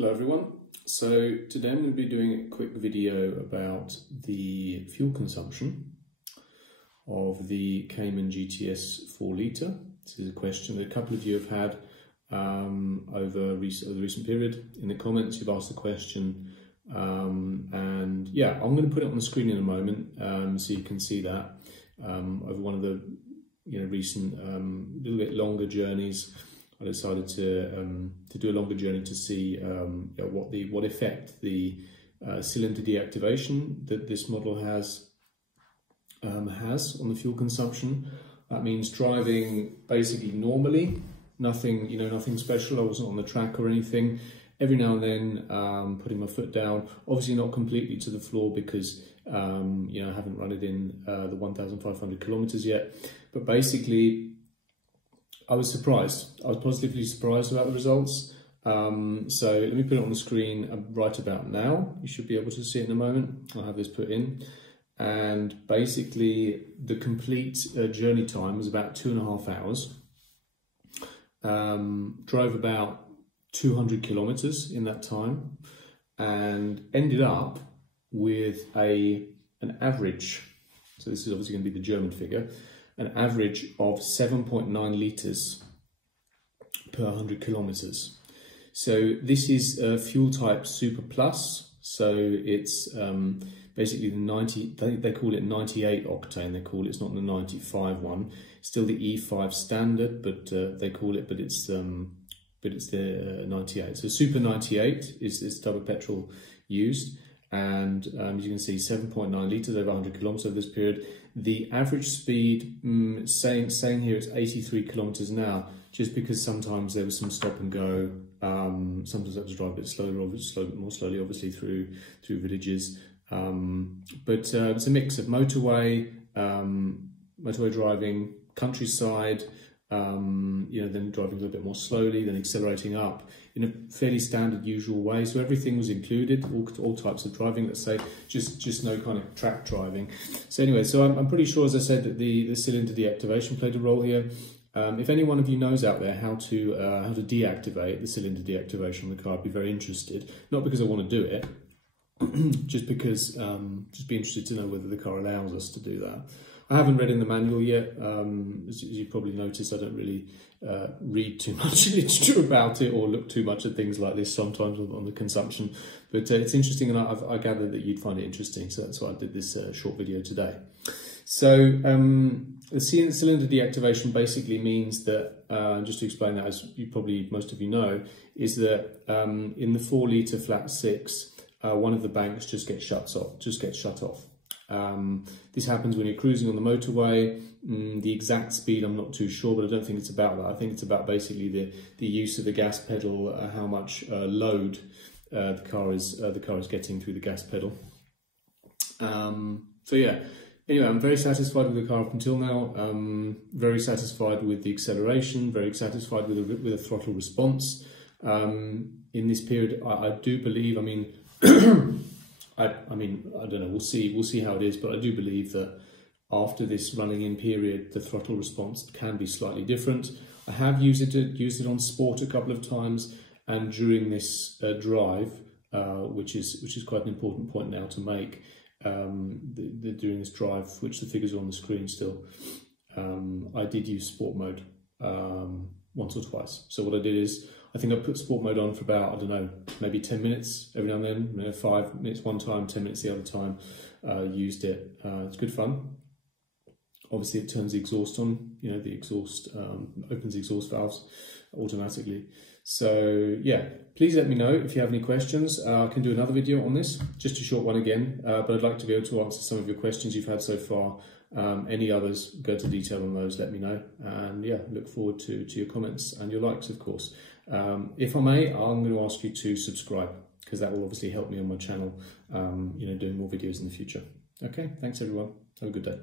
Hello everyone. So today I'm going to be doing a quick video about the fuel consumption of the Cayman GTS 4 litre. This is a question that a couple of you have had over the recent period. In the comments you've asked the question, and yeah, I'm going to put it on the screen in a moment so you can see that over one of the recent little bit longer journeys. I decided to do a longer journey to see what effect the cylinder deactivation that this model has on the fuel consumption. That means driving basically normally, nothing special. I wasn't on the track or anything. Every now and then putting my foot down, obviously not completely to the floor because I haven't run it in the 1,500 kilometers yet, but basically I was surprised. I was positively surprised about the results. So let me put it on the screen right about now. You should be able to see it in a moment. I'll have this put in. And basically the complete journey time was about 2.5 hours. Drove about 200 kilometers in that time and ended up with an average. So this is obviously going to be the German figure. An average of 7.9 litres per 100 kilometres. So this is fuel type Super Plus. So it's basically the 90, they call it 98 octane, it's not the 95 one. It's still the E5 standard, but they call it, but it's the 98. So Super 98 is this type of petrol used. And as you can see, 7.9 litres over 100 kilometres over this period. The average speed, saying here it's 83 kilometres an hour, just because sometimes there was some stop and go. Sometimes I had to drive a bit slower, more slowly, obviously through villages. But it's a mix of motorway driving, countryside. Then driving a little bit more slowly, then accelerating up in a fairly standard, usual way. So everything was included, all types of driving, let's say, just no kind of track driving. So anyway, so I'm pretty sure, as I said, that the cylinder deactivation played a role here. If any one of you knows out there how to deactivate the cylinder deactivation on the car, I'd be very interested. Not because I want to do it, just because, just be interested to know whether the car allows us to do that. I haven't read in the manual yet. As you probably noticed, I don't really read too much literature about it or look too much at things like this sometimes on the consumption. But it's interesting, and I gathered that you'd find it interesting, so that's why I did this short video today. So the cylinder deactivation basically means that, just to explain that, as most of you know, is that in the 4 litre flat 6, one of the banks just gets shut off. This happens when you're cruising on the motorway. The exact speed I'm not too sure, but I don't think it's about that. I think it's about basically the use of the gas pedal, how much load the car is getting through the gas pedal. So yeah, anyway, I'm very satisfied with the car up until now. Very satisfied with the acceleration. Very satisfied with the throttle response. In this period, I do believe. I don't know, we'll see how it is, but I do believe that after this running in period, the throttle response can be slightly different. I have used it on sport a couple of times, and during this drive, which is quite an important point now to make, during this drive, which the figures are on the screen still, I did use sport mode once or twice. So what I did is, I think I put sport mode on for about, I don't know, maybe 10 minutes every now and then, 5 minutes one time, 10 minutes the other time, used it. It's good fun. Obviously it turns the exhaust on, the exhaust, opens the exhaust valves automatically. So yeah, please let me know if you have any questions. I can do another video on this, just a short one again, but I'd like to be able to answer some of your questions you've had so far. Any others, go to detail on those, let me know. And yeah, look forward to your comments and your likes, of course. If I may, I'm going to ask you to subscribe, because that will obviously help me on my channel, doing more videos in the future. Okay, thanks everyone. Have a good day.